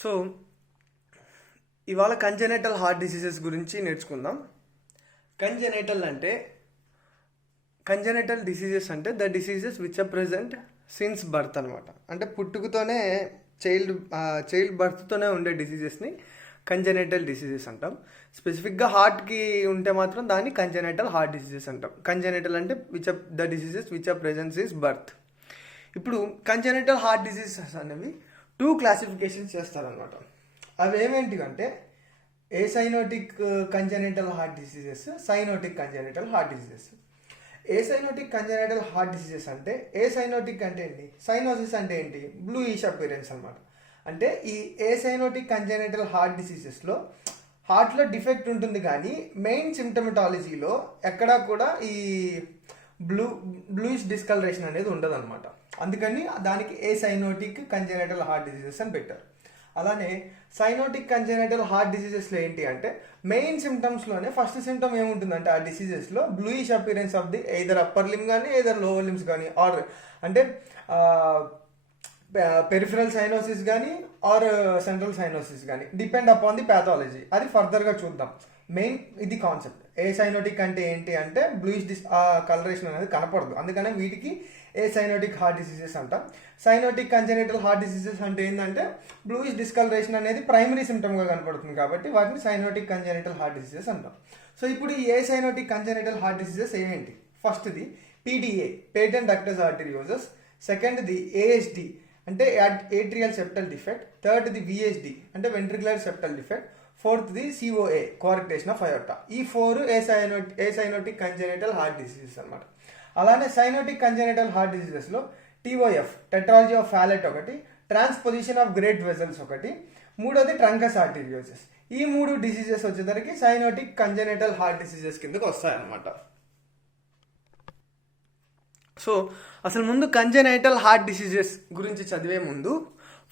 So ఇవాళ congenital heart diseases గురించి నేర్చుకుందాం. కంజెనిటల్ డిసీజెస్ అంటే the diseases which are present since birth అనమాట. అంటే పుట్టుకతోనే చైల్డ్ బర్త్తోనే ఉండే డిసీజెస్ని కంజెనిటల్ డిసీజెస్ అంటాం. స్పెసిఫిక్గా హార్ట్కి ఉంటే మాత్రం దాన్ని కంజెనిటల్ హార్ట్ డిసీజెస్ అంటాం. కంజెనిటల్ అంటే the diseases which are present since birth. ఇప్పుడు కంజెనిటల్ హార్ట్ డిసీజెస్ అనేవి 2 క్లాసిఫికేషన్స్ చేస్తారనమాట. అవి ఏమేంటివంటే acyanotic congenital heart diseases, cyanotic congenital heart diseases. Acyanotic congenital heart diseases అంటే ఏసైనోటిక్ అంటే ఏంటి, సైనోసిస్ అంటే ఏంటి, బ్లూయిష్ అపిరెన్స్ అనమాట. అంటే ఈ ఏసైనోటిక్ కంజెనిటల్ హార్ట్ డిసీజెస్లో హార్ట్లో డిఫెక్ట్ ఉంటుంది కానీ మెయిన్ సిమ్టమటాలజీలో ఎక్కడా కూడా ఈ బ్లూయిష్ డిస్కలరేషన్ అనేది ఉండదు అనమాట. అందుకని దానికి ఏసైనోటిక్ కంజెనిటల్ హార్ట్ డిసీజెస్ అని పెట్టారు. అలానే సైనోటిక్ కంజెనిటల్ హార్ట్ డిసీజెస్లో ఏంటి అంటే మెయిన్ సిమ్టమ్స్లోనే ఫస్ట్ సిమ్టమ్ ఏముంటుందంటే ఆ డిసీజెస్లో bluish appearance of the either upper limb కానీ ఎయిదర్ లోవర్ లిమ్స్ కానీ ఆర్ అంటే పెరిఫరల్ సైనోసిస్ కానీ ఆర్ సెంట్రల్ సైనోసిస్ కానీ డిపెండ్ అపాన్ ది ప్యాథాలజీ. అది ఫర్దర్గా చూద్దాం. మెయిన్ ఇది కాన్సెప్ట్. ఏసైనోటిక్ అంటే ఏంటి అంటే బ్లూయిష్ కలరేషన్ అనేది కనపడదు, అందుకనే వీటికి ఏసైనోటిక్ హార్ట్ డిసీజెస్ అంటాం. సైనోటిక్ కంజెనిటల్ హార్ట్ డిసీజెస్ అంటే ఏంటంటే బ్లూయిష్ డిస్కలరేషన్ అనేది ప్రైమరీ సిమ్టమ్గా కనపడుతుంది కాబట్టి వాటిని సైనోటిక్ కంజెనిటల్ హార్ట్ డిసీజెస్ అంటాం. సో ఇప్పుడు ఈ ఏసైనోటిక్ కంజెనిటల్ హార్ట్ డిసీజెస్ ఏంటి? ఫస్ట్ది పీడిఏ, పేటెంట్ డక్టస్ ఆర్టెరియోసస్. సెకండ్ది ఏఎస్డి అంటే ఏట్రియల్ సెప్టల్ డిఫెక్ట్. థర్డ్ది విఎస్డి అంటే వెంట్రికులర్ సెప్టల్ డిఫెక్ట్. ఫోర్త్ది సిఓఏ, కోఆర్డినేషన్ ఆఫ్ అయోర్టా. ఈ 4 ఏసైనోటిక్ కంజెనిటల్ హార్ట్ డిసీజెస్ అనమాట. అలానే సైనోటిక్ కంజెనిటల్ హార్ట్ డిసీజెస్లో టీఓఎఫ్, టెట్రాలజీ ఆఫ్ ఫాలెట్ ఒకటి, ట్రాన్స్పోజిషన్ ఆఫ్ గ్రేట్ వెజల్స్ ఒకటి, మూడోది ట్రంకస్ ఆర్టెరియోసస్. ఈ 3 డిసీజెస్ వచ్చేసరికి సైనోటిక్ కంజెనిటల్ హార్ట్ డిసీజెస్ కిందకి వస్తాయన్నమాట. సో అసలు ముందు కంజెనిటల్ హార్ట్ డిసీజెస్ గురించి చదివే ముందు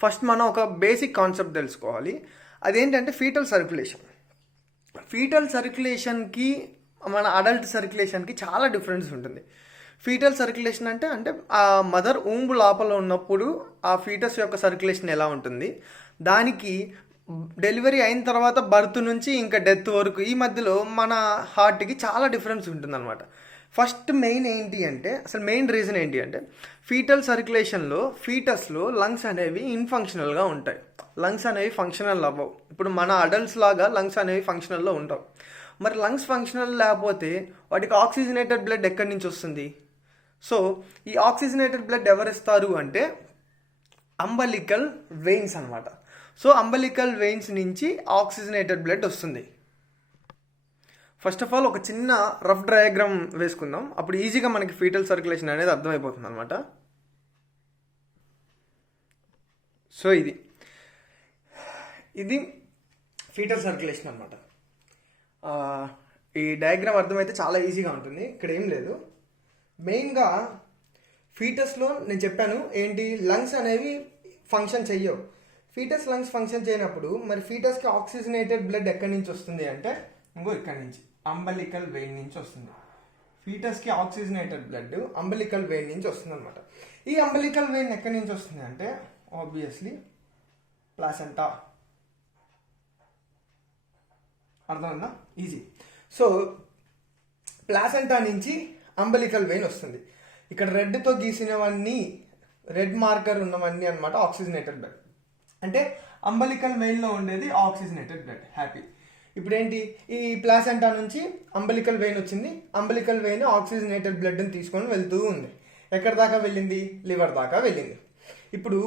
ఫస్ట్ మనం ఒక బేసిక్ కాన్సెప్ట్ తెలుసుకోవాలి. అదేంటంటే ఫీటల్ సర్క్యులేషన్. ఫీటల్ సర్క్యులేషన్కి మన అడల్ట్ సర్క్యులేషన్కి చాలా డిఫరెన్స్ ఉంటుంది. ఫీటల్ సర్క్యులేషన్ అంటే ఆ మదర్ ఊంబు లోపల ఉన్నప్పుడు ఆ ఫీటస్ యొక్క సర్క్యులేషన్ ఎలా ఉంటుంది, దానికి డెలివరీ అయిన తర్వాత బర్త్ నుంచి ఇంకా డెత్ వరకు ఈ మధ్యలో మన హార్ట్కి చాలా డిఫరెన్స్ ఉంటుందన్నమాట. ఫస్ట్ మెయిన్ రీజన్ ఏంటి అంటే ఫీటల్ సర్క్యులేషన్లో ఫీటస్లో లంగ్స్ అనేవి ఇన్ఫంక్షనల్గా ఉంటాయి. లంగ్స్ అనేవి ఫంక్షనల్ అవ్వవు. ఇప్పుడు మన అడల్ట్స్ లాగా లంగ్స్ అనేవి ఫంక్షనల్లో ఉండవు. మరి లంగ్స్ ఫంక్షనల్ లేకపోతే వాటికి ఆక్సిజనేటెడ్ బ్లడ్ ఎక్కడి నుంచి వస్తుంది? సో ఈ ఆక్సిజనేటెడ్ బ్లడ్ ఎవరు ఇస్తారు అంటే అంబలికల్ వెయిన్స్ అనమాట. సో అంబలికల్ వెయిన్స్ నుంచి ఆక్సిజనేటెడ్ బ్లడ్ వస్తుంది. ఫస్ట్ ఆఫ్ ఆల్ ఒక చిన్న రఫ్ డయాగ్రామ్ వేసుకుందాం, అప్పుడు ఈజీగా మనకి ఫీటల్ సర్క్యులేషన్ అనేది అర్థమైపోతుంది అనమాట. సో ఇది ఫీటల్ సర్క్యులేషన్ అనమాట. ఈ డయాగ్రామ్ అర్థమైతే చాలా ఈజీగా ఉంటుంది. ఇక్కడ ఏం లేదు, మెయిన్గా ఫీటస్లో నేను చెప్పాను ఏంటి, లంగ్స్ అనేవి ఫంక్షన్ చెయ్యవు. ఫీటస్ లంగ్స్ ఫంక్షన్ చేయనప్పుడు మరి ఫీటస్కి ఆక్సిజనేటెడ్ బ్లడ్ ఎక్కడి నుంచి వస్తుంది అంటే ఇక్కడి నుంచి అంబలికల్ వెయిన్ నుంచి వస్తుంది. ఫీటస్కి ఆక్సిజనేటెడ్ బ్లడ్ అంబలికల్ వెయిన్ నుంచి వస్తుంది అనమాట. ఈ అంబలికల్ వెయిన్ ఎక్కడి నుంచి వస్తుంది అంటే ఆబ్వియస్లీ ప్లాసెంటా. అర్థమైందా? ఈజీ. సో ప్లాసెంటా నుంచి అంబలికల్ వెయిన్ వస్తుంది. ఇక్కడ రెడ్తో గీసినవన్నీ, రెడ్ మార్కర్ ఉన్నవన్నీ అనమాట ఆక్సిజనేటెడ్ బ్లడ్. అంటే అంబలికల్ వెయిన్లో ఉండేది ఆక్సిజనేటెడ్ బ్లడ్. హ్యాపీ. ఇప్పుడు ఏంటి, ఈ ప్లాసెంటా నుంచి అంబలికల్ వెయిన్ వచ్చింది. అంబలికల్ వెయిన్ ఆక్సిజనేటెడ్ బ్లడ్ని తీసుకొని వెళ్తూ ఉంది. ఎక్కడి దాకా వెళ్ళింది? లివర్ దాకా వెళ్ళింది. ఇప్పుడు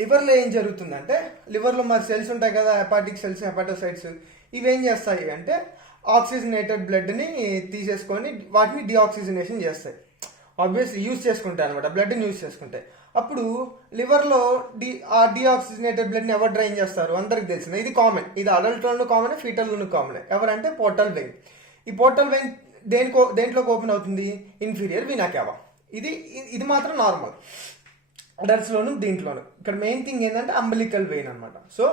లివర్లో ఏం జరుగుతుందంటే, లివర్లో మరి సెల్స్ ఉంటాయి కదా, హెపాటిక్ సెల్స్, హెపాటోసైట్స్. ఇవేం చేస్తాయి అంటే ఆక్సిజనేటెడ్ బ్లడ్ని తీసేసుకొని వాటిని డిఆక్సిజనేషన్ చేస్తాయి. ఆబ్వియస్లీ యూజ్ చేసుకుంటాయి అనమాట, బ్లడ్ని యూజ్ చేసుకుంటాయి. అప్పుడు లివర్లో ఆ డిఆక్సిజనేటెడ్ బ్లడ్ని ఎవరు డ్రైన్ చేస్తారు? అందరికి తెలిసింది. ఇది కామన్, ఇది అడల్ట్లోనూ కామన్, ఫీటల్లోనూ కామన్. ఎవరంటే పోర్టల్ వెయిన్. ఈ పోర్టల్ వెయిన్ దేంట్లోకి ఓపెన్ అవుతుంది? Inferior vena కేవా. ఇది మాత్రం నార్మల్ అడల్ట్స్లోను, దీంట్లోను. ఇక్కడ మెయిన్ థింగ్ ఏంటంటే అంబలికల్ వెయిన్ అనమాట. సో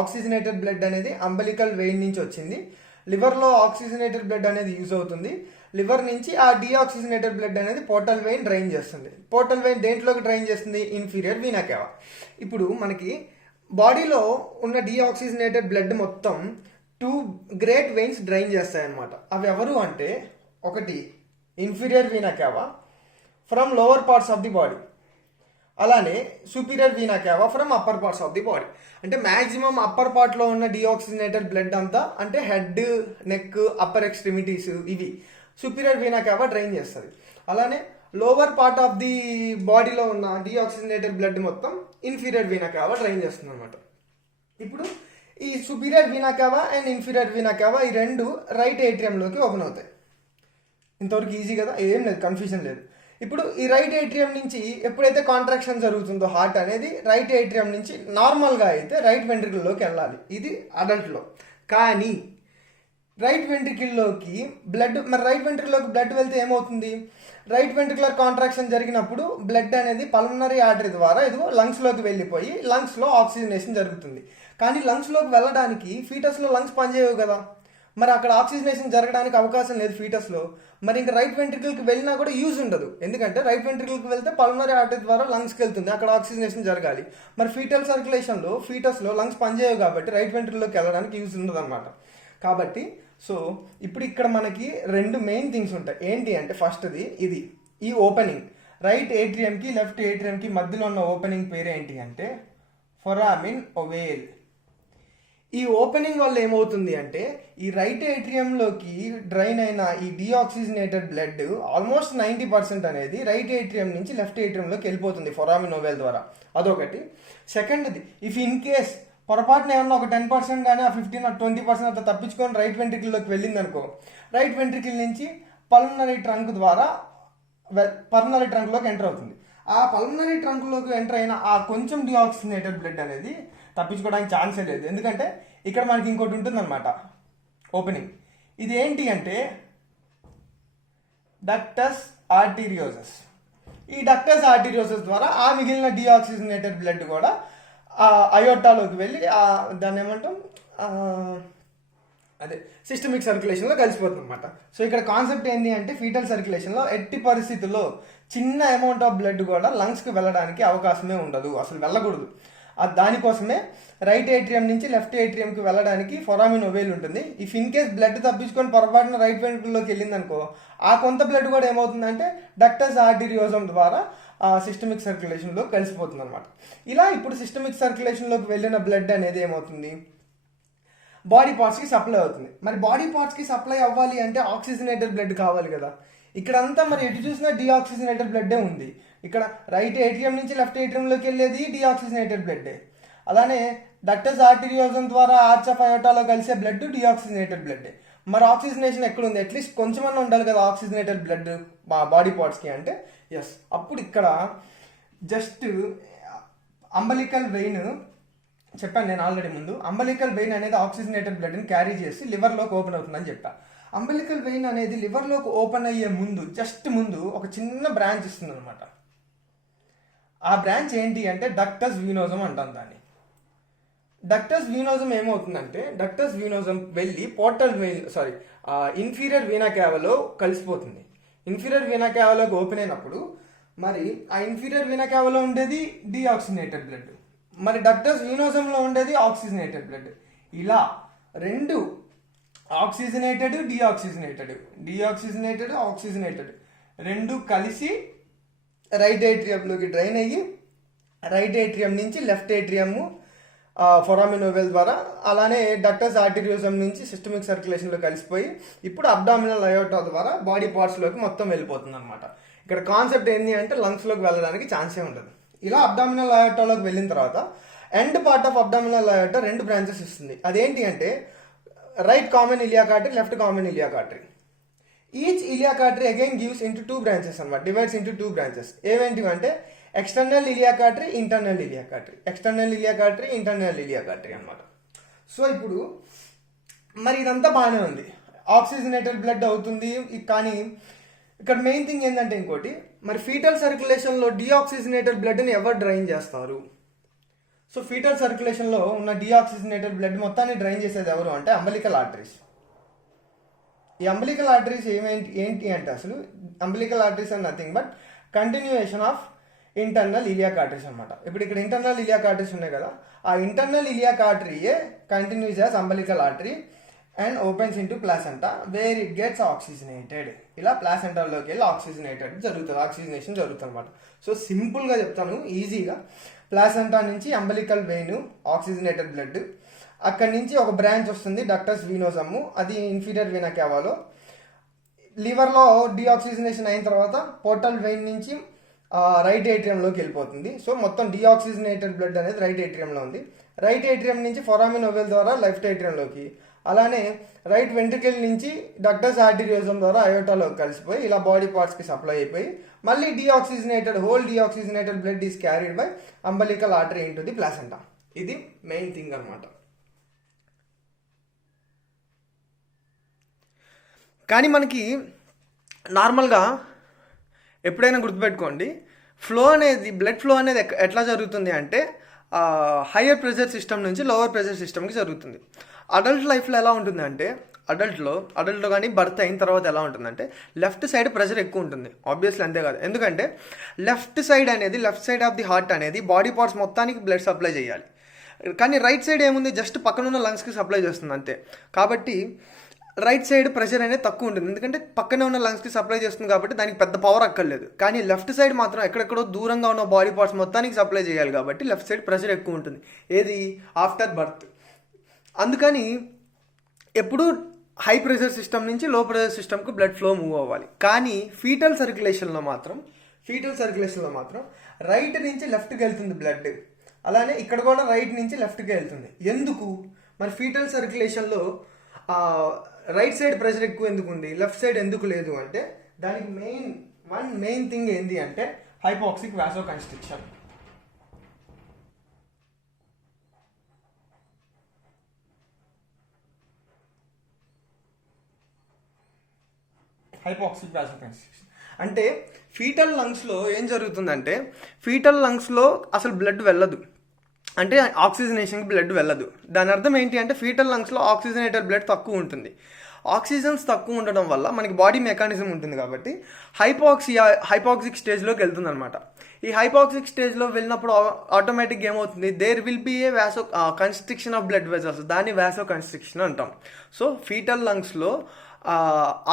ఆక్సిజనేటెడ్ బ్లడ్ అనేది అంబలికల్ వెయిన్ నుంచి వచ్చింది. లివర్లో ఆక్సిజనేటెడ్ బ్లడ్ అనేది యూజ్ అవుతుంది. లివర్ నుంచి ఆ డీఆక్సిజనేటెడ్ బ్లడ్ అనేది పోర్టల్ వెయిన్ డ్రైన్ చేస్తుంది. పోర్టల్ వెయిన్ దేంట్లోకి డ్రైన్ చేస్తుంది? Inferior vena కేవా. ఇప్పుడు మనకి బాడీలో ఉన్న డీఆక్సిజనేటెడ్ బ్లడ్ మొత్తం 2 గ్రేట్ వెయిన్స్ డ్రైన్ చేస్తాయన్నమాట. అవి ఎవరు అంటే, ఒకటి inferior vena cava from lower parts of the body, అలానే superior vena cava from upper parts of the body. అంటే మ్యాక్సిమం అప్పర్ పార్ట్లో ఉన్న డీఆక్సిజనేటెడ్ బ్లడ్ అంతా, అంటే హెడ్, నెక్, అప్పర్ ఎక్స్ట్రిమిటీస్, ఇవి సుపీరియర్ వీనా కేవా డ్రైన్ చేస్తుంది. అలానే లోవర్ పార్ట్ ఆఫ్ ది బాడీలో ఉన్న డీఆక్సిజనేటెడ్ బ్లడ్ మొత్తం ఇన్ఫీరియర్ వీనా కేవా డ్రైన్ చేస్తుంది అనమాట. ఇప్పుడు ఈ superior vena cava and inferior vena cava ఈ రెండు రైట్ ఏట్రియంలోకి ఓపెన్ అవుతాయి. ఇంతవరకు ఈజీ కదా, ఏం లేదు, కన్ఫ్యూజన్ లేదు. ఇప్పుడు ఈ రైట్ ఏట్రియం నుంచి ఎప్పుడైతే కాంట్రాక్షన్ జరుగుతుందో హార్ట్ అనేది, రైట్ ఏట్రియం నుంచి నార్మల్గా అయితే రైట్ వెంట్రికల్లోకి వెళ్ళాలి, ఇది అడల్ట్లో. కానీ రైట్ వెంట్రికల్లోకి బ్లడ్, మరి రైట్ వెంట్రికల్లోకి బ్లడ్ వెళ్తే ఏమవుతుంది? రైట్ వెంట్రికులర్ కాంట్రాక్షన్ జరిగినప్పుడు బ్లడ్ అనేది పల్మనరీ ఆర్టరీ ద్వారా ఇదిగో లంగ్స్లోకి వెళ్ళిపోయి లంగ్స్లో ఆక్సిజనేషన్ జరుగుతుంది. కానీ లంగ్స్లోకి వెళ్ళడానికి ఫీటస్లో లంగ్స్ పనిచేయవు కదా, మరి అక్కడ ఆక్సిజనేషన్ జరగడానికి అవకాశం లేదు ఫీటస్లో. మరి ఇంకా రైట్ వెంట్రికల్కి వెళ్ళినా కూడా యూజ్ ఉండదు, ఎందుకంటే రైట్ వెంట్రికల్కి వెళ్తే పల్మనరీ ఆర్టరీ ద్వారా లంగ్స్కి వెళ్తుంది, అక్కడ ఆక్సిజనేషన్ జరగాలి. మరి ఫీటల్ సర్క్యులేషన్లో ఫీటస్లో లంగ్స్ పనిచేయవు కాబట్టి రైట్ వెంట్రికల్లోకి వెళ్ళడానికి యూజ్ ఉండదు అనమాట. కాబట్టి సో ఇప్పుడు ఇక్కడ మనకి రెండు మెయిన్ థింగ్స్ ఉంటాయి. ఏంటి అంటే, ఫస్ట్ది ఇది, ఈ ఓపెనింగ్ రైట్ ఏట్రియంకి లెఫ్ట్ ఏట్రియంకి మధ్యలో ఉన్న ఓపెనింగ్ పేరు ఏంటి అంటే ఫొరామిన్ ఓవేల్. ఈ ఓపెనింగ్ వల్ల ఏమవుతుంది అంటే, ఈ రైట్ ఏట్రియంలోకి డ్రైన్ అయిన ఈ డీఆక్సిజనేటెడ్ బ్లడ్ ఆల్మోస్ట్ 90% అనేది రైట్ ఏట్రియం నుంచి లెఫ్ట్ ఏట్రియంలోకి వెళ్ళిపోతుంది ఫొరామిన్ ఓవేల్ ద్వారా. అదొకటి. సెకండ్ది, ఇఫ్ ఇన్ కేస్ పొరపాటున ఏమన్నా ఒక 10% కానీ ఆ 15 or 20% అంతా తప్పించుకొని రైట్ వెంట్రికల్లోకి వెళ్ళింది అనుకో, రైట్ వెంట్రికల్ నుంచి పల్మనరీ ట్రంక్ ద్వారా పల్మనరీ ట్రంక్లోకి ఎంటర్ అవుతుంది. ఆ పల్మనరీ ట్రంక్లోకి ఎంటర్ అయిన ఆ కొంచెం డీఆక్సిజనేటెడ్ బ్లడ్ అనేది తప్పించుకోవడానికి ఛాన్సే లేదు, ఎందుకంటే ఇక్కడ మనకి ఇంకోటి ఉంటుందన్నమాట ఓపెనింగ్. ఇది ఏంటి అంటే డక్టస్ ఆర్టీరియోసస్. ఈ డక్టస్ ఆర్టీరియోసస్ ద్వారా ఆ మిగిలిన డీఆక్సిజనేటెడ్ బ్లడ్ కూడా అయోటాలోకి వెళ్ళి దాన్ని ఏమంటాం, అదే సిస్టమిక్ సర్క్యులేషన్లో కలిసిపోతుంది అనమాట. సో ఇక్కడ కాన్సెప్ట్ ఏంటి అంటే, ఫీటల్ సర్క్యులేషన్లో ఎట్టి పరిస్థితుల్లో చిన్న అమౌంట్ ఆఫ్ బ్లడ్ కూడా లంగ్స్కి వెళ్ళడానికి అవకాశమే ఉండదు, అసలు వెళ్ళకూడదు. దానికోసమే రైట్ ఏట్రియం నుంచి లెఫ్ట్ ఏట్రియంకి వెళ్ళడానికి ఫొరామిన్ ఓవేల్ ఉంటుంది. ఇఫ్ ఇన్ కేస్ బ్లడ్ తప్పించుకొని పొరపాటున రైట్ వెంట్రికల్లోకి వెళ్ళిందనుకో, ఆ కొంత బ్లడ్ కూడా ఏమవుతుందంటే డక్టస్ ఆర్టీరియోసమ్ ద్వారా సిస్టమిక్ సర్క్యులేషన్లో కలిసిపోతుంది అనమాట. ఇలా ఇప్పుడు సిస్టమిక్ సర్క్యులేషన్లోకి వెళ్ళిన బ్లడ్ అనేది ఏమవుతుంది, బాడీ పార్ట్స్కి సప్లై అవుతుంది. మరి బాడీ పార్ట్స్కి సప్లై అవ్వాలి అంటే ఆక్సిజనేటెడ్ బ్లడ్ కావాలి కదా. ఇక్కడంతా మరి ఎటు చూసినా డీఆక్సిజనేటెడ్ బ్లడ్డే ఉంది. ఇక్కడ రైట్ ఏట్రియం నుంచి లెఫ్ట్ ఏట్రియంలోకి వెళ్ళేది డీఆక్సిజనేటెడ్ బ్లడ్డే. అలానే డక్టస్ ఆర్టీరియోసమ్ ద్వారా ఆర్చ్ ఆఫ్ అయోటాలో కలిసే బ్లడ్ డీఆక్సిజనేటెడ్ బ్లడ్డే. మరి ఆక్సిజనేషన్ ఎక్కడుంది? అట్లీస్ట్ కొంచెమన్నా ఉండాలి కదా ఆక్సిజనేటెడ్ బ్లడ్ బాడీ పార్ట్స్కి అంటే. ఎస్, అప్పుడు ఇక్కడ జస్ట్ అంబలికల్ వెయిన్ చెప్పాను నేను ఆల్రెడీ ముందు. అంబలికల్ వెయిన్ అనేది ఆక్సిజనేటెడ్ బ్లడ్ని క్యారీ చేసి లివర్లోకి ఓపెన్ అవుతుందని చెప్పా. అంబలికల్ వెయిన్ అనేది లివర్లోకి ఓపెన్ అయ్యే ముందు, జస్ట్ ముందు ఒక చిన్న బ్రాంచ్ ఇస్తుంది అనమాట. ఆ బ్రాంచ్ ఏంటి అంటే డక్టస్ వీనోజం అంటాం దాన్ని. డక్టస్ వీనోజం ఏమవుతుందంటే, డక్టస్ వీనోజం వెళ్ళి పోర్టల్ వెయిన్ ఇన్ఫీరియర్ వీనా కేవాలో కలిసిపోతుంది. ఇన్ఫీరియర్ వీనా కేవాలోకి ఓపెన్ అయినప్పుడు మరి ఆ ఇన్ఫీరియర్ వీనా కేవాలో ఉండేది డీఆక్సిజనేటెడ్ బ్లడ్, మరి డక్టస్ వీనోజంలో ఉండేది ఆక్సిజనేటెడ్ బ్లడ్. ఇలా రెండు ఆక్సిజనేటెడ్ డీఆక్సిజనేటెడ్ ఆక్సిజనేటెడ్ రెండు కలిసి రైట్ ఏట్రియంలోకి డ్రైన్ అయ్యి రైట్ ఏట్రియం నుంచి లెఫ్ట్ ఏట్రియము ఫొరామిన్ ఓవేల్ ద్వారా, అలానే డక్టస్ ఆర్టీరియోసమ్ నుంచి సిస్టమిక్ సర్క్యులేషన్లో కలిసిపోయి ఇప్పుడు అబ్డామినల్ అయోటా ద్వారా బాడీ పార్ట్స్లోకి మొత్తం వెళ్ళిపోతుంది అనమాట. ఇక్కడ కాన్సెప్ట్ ఏంటి అంటే లంగ్స్లోకి వెళ్ళడానికి ఛాన్సే ఉండదు. ఇలా అబ్డామినల్ అయోటాలోకి వెళ్ళిన తర్వాత end part of abdominal iota రెండు బ్రాంచెస్ ఇస్తుంది. అదేంటి అంటే right common iliac artery, left common iliac artery. Each iliac artery again gives into 2 branches అనమాట, డివైడ్స్ ఇంటూ 2 branches. ఏవేంటివి అంటే external iliac artery, internal iliac artery. External iliac artery, internal iliac artery అనమాట. So ఇప్పుడు మరి ఇదంతా బాగానే ఉంది, oxygenated blood అవుతుంది. కానీ ఇక్కడ మెయిన్ థింగ్ ఏంటంటే ఇంకోటి, మరి ఫీటల్ సర్క్యులేషన్లో డీఆక్సిజనేటెడ్ బ్లడ్ని ఎవరు డ్రైన్ చేస్తారు? సో ఫీటల్ సర్క్యులేషన్లో ఉన్న డీఆక్సిజనేటెడ్ బ్లడ్ మొత్తాన్ని డ్రైన్ చేసేది ఎవరు అంటే అంబలికల్ ఆర్టరీస్. ఈ అంబలికల్ ఆర్టరీస్ ఏంటి అంటే అసలు umbilical arteries are nothing but continuation of internal iliac arteries అనమాట. ఇప్పుడు ఇక్కడ ఇంటర్నల్ ఇలియాక్ ఆర్టరీస్ ఉన్నాయి కదా, ఆ ఇంటర్నల్ ఇలియాక్ ఆర్టరీయే continues as umbilical artery and opens into placenta where it gets oxygenated. ఇలా ప్లాసెంటాలోకి వెళ్ళి ఆక్సిజనేషన్ జరుగుతుంది అనమాట. సో సింపుల్గా చెప్తాను ఈజీగా, ప్లాసెంటా నుంచి అంబలికల్ వెయిన్ ఆక్సిజనేటెడ్ బ్లడ్, అక్కడి నుంచి ఒక బ్రాంచ్ వస్తుంది డక్టస్ వీనోసమ్, అది ఇన్ఫీరియర్ వీనా కేవాలో. లివర్లో డీఆక్సిజనేషన్ అయిన తర్వాత పోర్టల్ వెయిన్ నుంచి రైట్ ఏట్రియంలోకి వెళ్ళిపోతుంది. సో మొత్తం డీఆక్సిజనేటెడ్ బ్లడ్ అనేది రైట్ ఏట్రియంలో ఉంది. రైట్ ఏట్రియం నుంచి ఫొరామిన్ ఓవెల్ ద్వారా లెఫ్ట్ ఏట్రియంలోకి, అలానే రైట్ వెంట్రికల్ నుంచి డక్టస్ ఆర్టీరియోసమ్ ద్వారా అయోటాలోకి కలిసిపోయి ఇలా బాడీ పార్ట్స్కి సప్లై అయిపోయి మళ్ళీ whole deoxygenated blood is carried by umbilical artery into the placenta. ఇది మెయిన్ థింగ్ అనమాట. కానీ మనకి నార్మల్గా ఎప్పుడైనా గుర్తుపెట్టుకోండి, బ్లడ్ ఫ్లో అనేది ఎట్లా జరుగుతుంది అంటే హయ్యర్ ప్రెషర్ సిస్టమ్ నుంచి లోవర్ ప్రెషర్ సిస్టమ్కి జరుగుతుంది. అడల్ట్ లైఫ్లో ఎలా ఉంటుంది అంటే అడల్ట్లో కానీ బర్త్ అయిన తర్వాత ఎలా ఉంటుందంటే లెఫ్ట్ సైడ్ ప్రెషర్ ఎక్కువ ఉంటుంది, ఆబ్వియస్లీ అంతే కాదు. ఎందుకంటే left side of the heart అనేది బాడీ పార్ట్స్ మొత్తానికి బ్లడ్ సప్లై చేయాలి. కానీ రైట్ సైడ్ ఏముంది, జస్ట్ పక్కనున్న లంగ్స్కి సప్లై చేస్తుంది అంతే. కాబట్టి రైట్ సైడ్ ప్రెషర్ అనేది తక్కువ ఉంటుంది, ఎందుకంటే పక్కనే ఉన్న లంగ్స్కి సప్లై చేస్తుంది కాబట్టి దానికి పెద్ద పవర్ అక్కర్లేదు. కానీ లెఫ్ట్ సైడ్ మాత్రం ఎక్కడెక్కడో దూరంగా ఉన్న బాడీ పార్ట్స్ మొత్తానికి సప్లై చేయాలి కాబట్టి లెఫ్ట్ సైడ్ ప్రెషర్ ఎక్కువ ఉంటుంది. ఏది ఆఫ్టర్ బర్త్. అందుకని ఎప్పుడు హై ప్రెషర్ సిస్టమ్ నుంచి లో ప్రెషర్ సిస్టమ్కి బ్లడ్ ఫ్లో మూవ్ అవ్వాలి. కానీ ఫీటల్ సర్క్యులేషన్లో మాత్రం రైట్ నుంచి లెఫ్ట్కి వెళ్తుంది బ్లడ్, అలానే ఇక్కడ కూడా రైట్ నుంచి లెఫ్ట్కి వెళ్తుంది. ఎందుకు మరి ఫీటల్ సర్క్యులేషన్లో రైట్ సైడ్ ప్రెషర్ ఎక్కువ ఎందుకు ఉంది, లెఫ్ట్ సైడ్ ఎందుకు లేదు అంటే దానికి మెయిన్ థింగ్ ఏంటి అంటే హైపాక్సిక్ వాసో కన్స్ట్రిక్షన్. అంటే ఫీటల్ లంగ్స్లో ఏం జరుగుతుందంటే ఫీటల్ లంగ్స్లో అసలు బ్లడ్ వెళ్ళదు, అంటే ఆక్సిజనేషన్కి బ్లడ్ వెళ్ళదు. దాని అర్థం ఏంటి అంటే ఫీటల్ లంగ్స్లో ఆక్సిజనేటెడ్ బ్లడ్ తక్కువ ఉంటుంది. ఆక్సిజన్స్ తక్కువ ఉండడం వల్ల మనకి బాడీ మెకానిజం ఉంటుంది కాబట్టి హైపాక్సిక్ స్టేజ్లోకి వెళ్తుంది అనమాట. ఈ హైపాక్సిక్ స్టేజ్లో వెళ్ళినప్పుడు ఆటోమేటిక్గా ఏమవుతుంది, there will be a constriction of blood vessels, దాన్ని వాసో కన్స్ట్రిక్షన్ అంటాం. సో ఫీటల్ లంగ్స్లో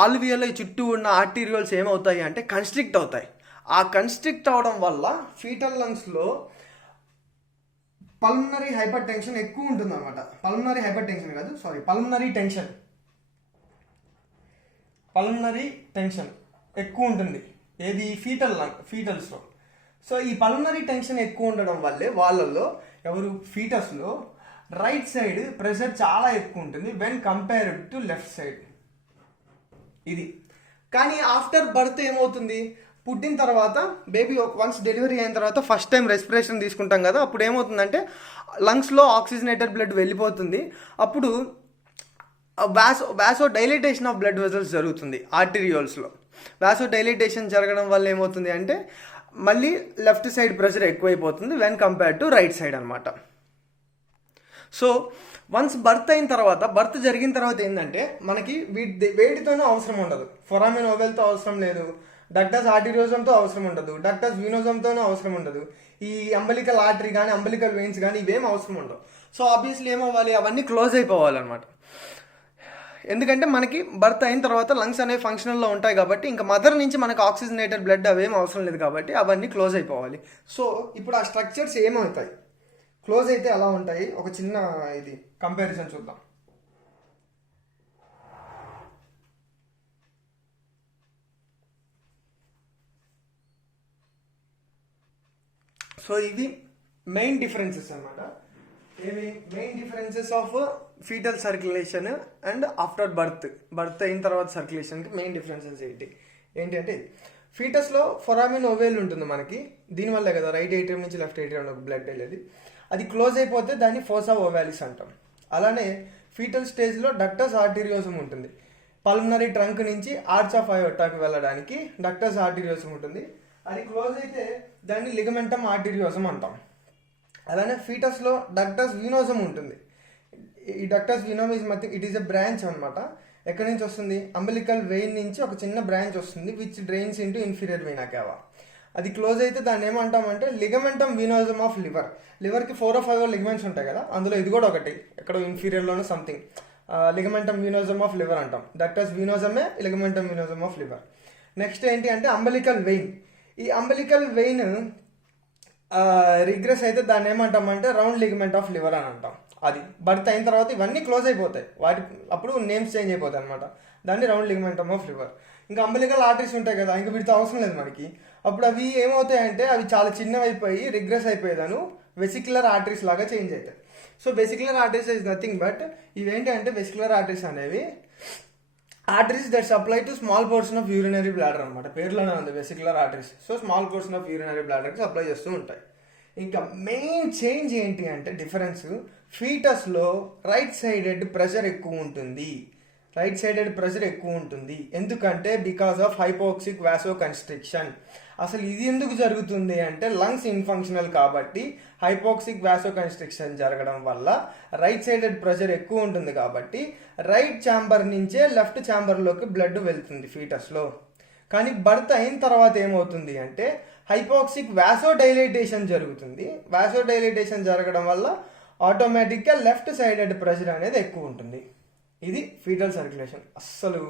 ఆల్వియోలో చుట్టూ ఉన్న ఆర్టీరియోల్స్ ఏమవుతాయి అంటే కన్స్ట్రిక్ట్ అవుతాయి. ఆ కన్స్ట్రిక్ట్ అవడం వల్ల ఫీటల్ లంగ్స్లో పల్మనరీ హైపర్ టెన్షన్ ఎక్కువ ఉంటుంది అనమాట. పల్మనరీ టెన్షన్ ఎక్కువ ఉంటుంది ఏది ఫీటల్స్లో. సో ఈ పల్మనరీ టెన్షన్ ఎక్కువ ఉండడం వల్లే వాళ్ళల్లో ఫీటస్లో రైట్ సైడ్ ప్రెషర్ చాలా ఎక్కువ ఉంటుంది when compared to left side. ఇది కానీ ఆఫ్టర్ బర్త్ ఏమవుతుంది, పుట్టిన తర్వాత బేబీ వన్స్ డెలివరీ అయిన తర్వాత ఫస్ట్ టైం రెస్పిరేషన్ తీసుకుంటాం కదా, అప్పుడు ఏమవుతుందంటే లంగ్స్లో ఆక్సిజనేటెడ్ బ్లడ్ వెళ్ళిపోతుంది. అప్పుడు వాసో డైలేటేషన్ ఆఫ్ బ్లడ్ వెజల్స్ జరుగుతుంది ఆర్టీరియోల్స్లో. వాసో డైలేటేషన్ జరగడం వల్ల ఏమవుతుంది అంటే మళ్ళీ లెఫ్ట్ సైడ్ ప్రెషర్ ఎక్కువైపోతుంది when compared to right side అనమాట. సో వన్స్ బర్త్ జరిగిన తర్వాత ఏంటంటే మనకి వేటితోనూ అవసరం ఉండదు, ఫొరామిన్ ఓవెల్తో అవసరం లేదు, డక్టస్ ఆర్టీరియోసమ్తో అవసరం ఉండదు, డక్టస్ వీనోసమ్తోనూ అవసరం ఉండదు, ఈ అంబలికల్ ఆర్టరీ కానీ అంబలికల్ వెయిన్స్ కానీ ఇవేం అవసరం ఉండవు. సో ఆబ్వియస్లీ ఏమవ్వాలి, అవన్నీ క్లోజ్ అయిపోవాలన్నమాట. ఎందుకంటే మనకి బర్త్ అయిన తర్వాత లంగ్స్ అనేవి ఫంక్షనల్లో ఉంటాయి కాబట్టి ఇంకా మదర్ నుంచి మనకు ఆక్సిజనేటెడ్ బ్లడ్ అవేం అవసరం లేదు కాబట్టి అవన్నీ క్లోజ్ అయిపోవాలి. సో ఇప్పుడు ఆ స్ట్రక్చర్స్ ఏమవుతాయి, క్లోజ్ అయితే ఎలా ఉంటాయి, ఒక చిన్న ఇది కంపారిజన్ చూద్దాం. సో ఇవి మెయిన్ డిఫరెన్సెస్ అనమాట. Main differences of foetal circulation and after birth అయిన తర్వాత సర్క్యులేషన్కి మెయిన్ డిఫరెన్సెస్ ఏంటంటే ఫీటస్లో ఫొరామిన్ ఓవేల్ ఉంటుంది మనకి, దీనివల్లే కదా రైట్ ఏట్రియం నుంచి లెఫ్ట్ ఏట్రియంలోకి బ్లడ్ వెళ్ళేది. అది క్లోజ్ అయిపోతే దాన్ని ఫోసా ఓవాలిస్ అంటాం. అలానే ఫీటల్ స్టేజ్లో డక్టస్ ఆర్టీరియోసమ్ ఉంటుంది, పల్మనరీ ట్రంక్ నుంచి ఆర్చ్ ఆఫ్ అయోర్టాకి వెళ్ళడానికి డక్టస్ ఆర్టీరియోసమ్ ఉంటుంది. అది క్లోజ్ అయితే దాన్ని లిగమెంటమ్ ఆర్టీరియోసమ్ అంటాం. అలానే ఫీటస్లో డక్టస్ వీనోసమ్ ఉంటుంది. ఈ డక్టస్ వీనోమ్ ఇట్ ఈస్ ఎ బ్రాంచ్ అనమాట. ఎక్కడి నుంచి వస్తుంది? అంబలికల్ వెయిన్ నుంచి ఒక చిన్న బ్రాంచ్ వస్తుంది విచ్ డ్రైన్స్ ఇంటూ ఇన్ఫీరియర్ వెయినా కేవా. అది క్లోజ్ అయితే దాన్ని ఏమంటామంటే లిగమెంటమ్ వీనోజమ్ ఆఫ్ లివర్. లివర్కి 4 or 5 లిగమెంట్స్ ఉంటాయి కదా, అందులో ఇది కూడా ఒకటి, ఎక్కడో ఇన్ఫీరియర్లోనూ something ligamentum venosum of liver అంటాం. దట్ ఈస్ వీనోజమే ligamentum venosum of liver. Next ఏంటి అంటే అంబలికల్ వెయిన్. ఈ అంబలికల్ వెయిన్ రిగ్రెస్ అయితే దాన్ని ఏమంటామంటే రౌండ్ లిగమెంట్ ఆఫ్ లివర్ అని అంటాం. అది బర్త్ అయిన తర్వాత ఇవన్నీ క్లోజ్ అయిపోతాయి, వాటి అప్పుడు నేమ్స్ చేంజ్ అయిపోతాయి అనమాట. దాన్ని రౌండ్ లిగమెంటమ్ ఆఫ్ లివర్. ఇంకా అంబలికల్ ఆర్టరీస్ ఉంటాయి కదా, ఇంకా వీటితో అవసరం లేదు మనకి. అప్పుడు అవి ఏమవుతాయంటే అవి చాలా చిన్నవి అయిపోయి రిగ్రెస్ అయిపోయేదాను వెసిక్యులర్ ఆర్టరీస్ లాగా చేంజ్ అవుతాయి. So vesicular arteries is nothing but ఇవేంటి అంటే వెసిక్యులర్ ఆర్టరీస్ అనేవి arteries that supply to small portion of urinary bladder అనమాట. పేర్లోనే ఉంది vesicular arteries. So small portion of urinary బ్లాడర్కి సప్లై చేస్తూ ఉంటాయి. ఇంకా మెయిన్ చేంజ్ ఏంటి అంటే డిఫరెన్స్, ఫీటస్లో రైట్ సైడెడ్ ప్రెషర్ ఎక్కువ ఉంటుంది. రైట్ సైడెడ్ ప్రెషర్ ఎక్కువ ఉంటుంది ఎందుకంటే because of hypoxic vasoconstriction. అసలు ఇది ఎందుకు జరుగుతుంది అంటే లంగ్స్ ఇన్ఫంక్షనల్ కాబట్టి హైపోక్సిక్ వాసో కన్స్ట్రిక్షన్ జరగడం వల్ల రైట్ సైడెడ్ ప్రెషర్ ఎక్కువ ఉంటుంది కాబట్టి రైట్ ఛాంబర్ నుంచే లెఫ్ట్ ఛాంబర్లోకి బ్లడ్ వెళ్తుంది ఫీటస్లో. కానీ బర్త్ అయిన తర్వాత ఏమవుతుంది అంటే హైపోక్సిక్ వాసో డైలేటేషన్ జరుగుతుంది. వాసో డైలేటేషన్ జరగడం వల్ల ఆటోమేటిక్గా లెఫ్ట్ సైడెడ్ ప్రెషర్ అనేది ఎక్కువ ఉంటుంది. ఇది ఫీటల్ సర్క్యులేషన్. అస్సలు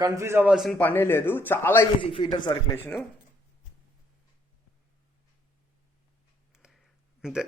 కన్ఫ్యూజ్ అవ్వాల్సిన పనే లేదు, చాలా ఈజీ ఫీటల్ సర్క్యులేషన్, అంతే.